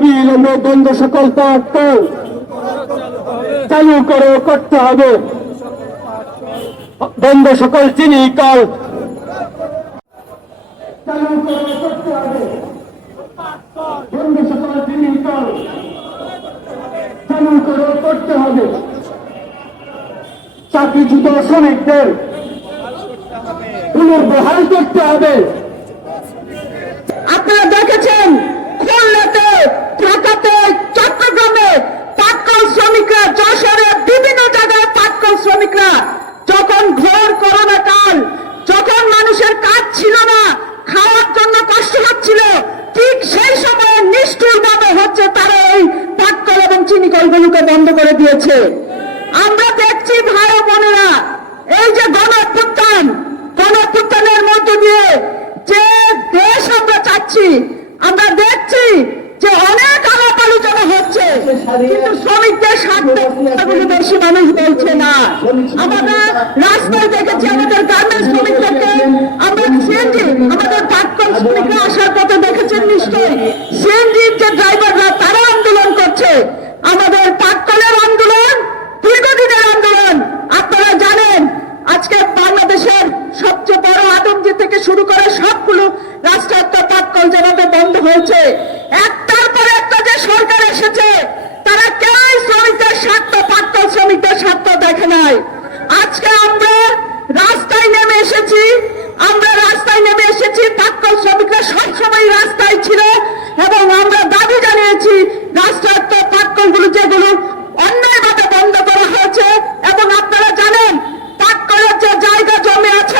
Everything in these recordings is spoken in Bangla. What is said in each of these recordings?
অবিলম্বে বন্ধ সকল বন্ধ সকল চালু করে, করতে হবে। বন্ধ সকল চিনি কল। চালু করে, করতে হবে। চাকরিচ্যুত শ্রমিকদের পুনর্বহাল করতে হবে আপনারা দেখেছেন খুলনাতে ঢাকাতে চট্টগ্রামে পাটকল শ্রমিকরা যশোরে বিভিন্ন জায়গায় পাটকল শ্রমিকরা যখন ঘোর করোনা কাল যখন মানুষের কাজ ছিল না খাওয়ার জন্য কষ্ট হচ্ছিল ঠিক সেই সময়ে নিষ্ঠুর ভাবে হচ্ছে তারা এই পাটকল এবং চিনি কলগুলোকে বন্ধ করে দিয়েছে। আমরা দেখছি ভাই বোনেরা, এই যে গণ অভ্যুত্থান গণ অভ্যুত্থানের মধ্য দিয়ে যে দেশ আমরা চাচ্ছি, আমরা দেখছি যে অনেক আলাপ আলোচনা হচ্ছে, কিন্তু শ্রমিকদের স্বার্থগুলো বেশি মানুষ বলছে না। আমরা রাস্তায় দেখেছি আমাদের গার্মেন্টস শ্রমিকদেরকে আমরা সিএনজি আমাদের পাটকল শ্রমিকরা আসার পথে দেখেছেন নিশ্চয়ই সিএনজির ড্রাইভাররা তারা আন্দোলন করছে। আমাদের পাটকলের আন্দোলন দীর্ঘদিনের আন্দোলন, আপনারা জানেন, আজকে বাংলাদেশের সবচেয়ে বড় আদমজি থেকে শুরু করে সবগুলো রাষ্ট্রায়ত্ত পাটকল যেভাবে বন্ধ হয়েছে, একটার পর একটা যে সরকার এসেছে, তারা কেউই শ্রমিকদের স্বার্থ পাটকল শ্রমিকদের স্বার্থ দেখে নাই। আজকে আমরা রাস্তায় নেমে এসেছি, আমরা রাস্তায় নেমে এসেছি পাটকল শ্রমিকরা সবসময় রাস্তায় ছিল এবং আমরা দাবি জানিয়েছি রাষ্ট্রায়ত্ত পাটকলগুলো যেগুলো অন্যায়ভাবে বন্ধ করা হয়েছে এবং আপনারা জানেন পাটকলের যে জায়গা জমে আছে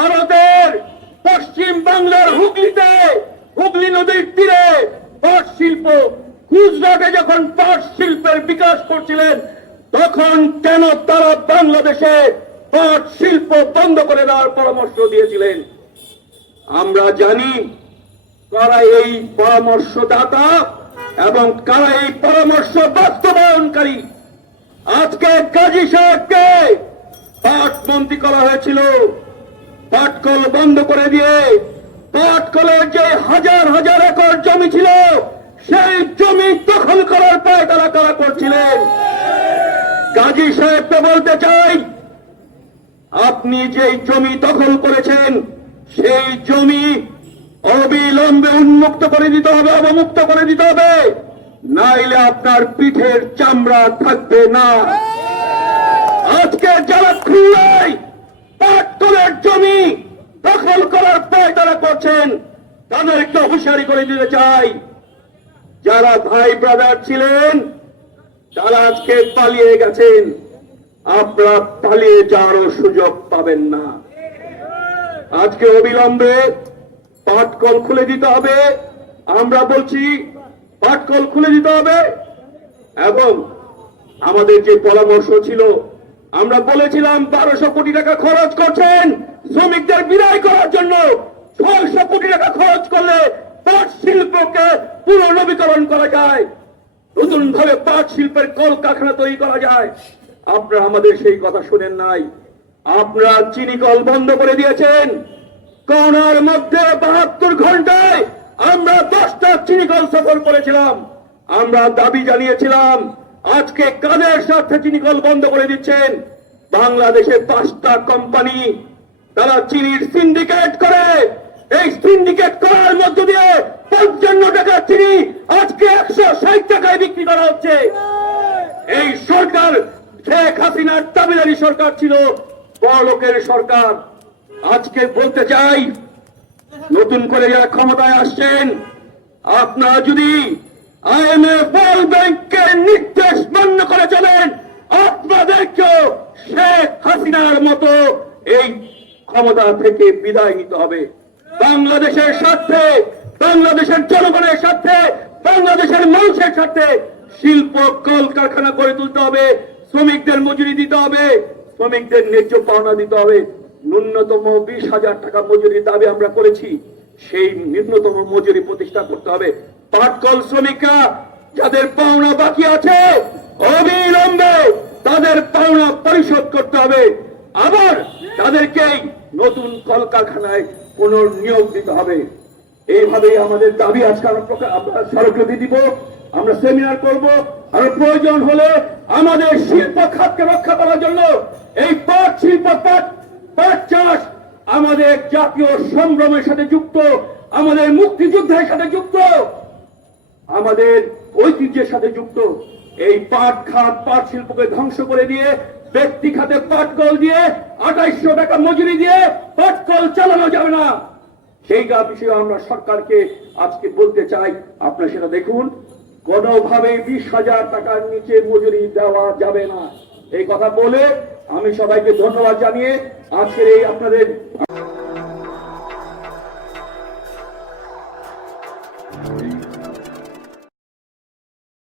ভারতের পশ্চিম বাংলার হুগলিতে, হুগলি নদীর তীরে পাট শিল্প, গুজরাটে যখন পাট শিল্পের বিকাশ করছিলেন তখন কেন তারা বাংলাদেশে পাট শিল্প বন্ধ করে দেওয়ার পরামর্শ দিয়েছিলেন? আমরা জানি কারা এই পরামর্শদাতা এবং কারা এই পরামর্শ বাস্তবায়নকারী। আজকে কাজী সাহেবকে পাট মন্ত্রী করা হয়েছিল। পাটকল বন্ধ করে দিয়ে পাটকলের যে হাজার হাজার একর জমি ছিল, সেই জমি দখল করার পায় তারা তারা করছিলেন? কাজী সাহেবকে বলতে চাই, আপনি যে জমি দখল করেছেন, সেই জমি অবিলম্বে উন্মুক্ত করে দিতে হবে, অবমুক্ত করে দিতে হবে। নাইলে আপনার পিঠের চামড়া থাকবে না। আজকে যারা খুলনায় পাটকলের জমি দখল করার পায় তারা করছেন। তাদেরকে হুঁশিয়ারি করে দিতে চাই। যারা ভাই ব্রাদার ছিলেন, তারা আজকে পালিয়ে গেছেন। আপনারা পালিয়ে যাওয়ারও সুযোগ পাবেন না। আজকে অবিলম্বে পাটকল খুলে দিতে হবে। আমরা বলছি, পাটকল খুলে দিতে হবে। এবং আমাদের যে পরামর্শ ছিল আমরা বলেছিলাম বারোশো কোটি টাকা খরচ করছেন। শ্রমিকদের বিদায় করার জন্য ছয়শো কোটি টাকা খরচ করলে পাট শিল্পকে পুনর্নবীকরণ করা যায়। নতুন ভাবে পাট শিল্পের কলকারখানা তৈরি করা যায়। আপনারা আমাদের সেই কথা শুনেন নাই। আপনারা চিনি কল বন্ধ করে দিয়েছেন। করোনার মধ্যে বাহাত্তর ঘন্টায় আমরা দশটা চিনি কল সফর করেছিলাম। আমরা দাবি জানিয়েছিলাম আজকে কাদের স্বার্থে চিনি কল বন্ধ করে দিচ্ছেন? বাংলাদেশে পাঁচটা কোম্পানি, তারা চিনির সিন্ডিকেট করে। এই সিন্ডিকেট করার মধ্য দিয়ে পঞ্চান্ন টাকা চিনি আজকে একশো ষাট টাকায় বিক্রি করা হচ্ছে। এই সরকার শেখ হাসিনার দাবিদারি সরকার ছিল বড়লোকের সরকার। আজকে বলতে চাই, নতুন করে যারা ক্ষমতায় আসছেন, আপনারা যদি আইএমএফ ওয়ার্ল্ড ব্যাংকের নির্দেশ মান্য করে চলেন আপনাদেরকেও শেখ হাসিনার মতো এই ক্ষমতা থেকে বিদায় নিতে হবে। বাংলাদেশের স্বার্থে, বাংলাদেশের জনগণের স্বার্থে, বাংলাদেশের মানুষের সাথে শিল্প কল কারখানা গড়ে তুলতে হবে, শ্রমিকদের মজুরি দিতে হবে, শ্রমিকদের ন্যায্য পাওনা দিতে হবে। ন্যূনতম বিশ হাজার টাকা মজুরির দাবি আমরা করেছি, সেই ন্যূনতম মজুরি প্রতিষ্ঠা করতে হবে। পাটকল শ্রমিকরা যাদের পাওনা বাকি আছে, অবিলম্বে তাদের পাওনা পরিশোধ করতে হবে। আবার তাদেরকেই নতুন কলকারখানায় পুনর্নিয়োগ দিতে হবে। এইভাবেই আমাদের দাবি আজকে আমরা স্মারকলিপি দিব, আমরা সেমিনার করব। আর প্রয়োজন হলে আমাদের শিল্প খাতকে রক্ষা করার জন্য এই পাট শিল্প পাট পাট চাষ আমাদের জাতীয় সম্ভ্রমের সাথে যুক্ত, আমাদের মুক্তিযুদ্ধের সাথে যুক্ত। আমাদের ঐতিহ্যের সাথে যুক্ত। এই পাট খাত পাট শিল্পকে ধ্বংস করে দিয়ে, ব্যক্তি খাতে পাট কল দিয়ে, আঠাইশশো টাকা মজুরি দিয়ে পাট কল চালানো যাবে না। সেইটা বিষয়ে আমরা সরকারকে আজকে বলতে চাই, আপনারা সেটা দেখুন। কোনোভাবে বিশ হাজার টাকার নিচে মজুরি দেওয়া যাবে না। এই কথা বলে আমি সবাইকে ধন্যবাদ জানিয়ে আজকের এই আপনাদের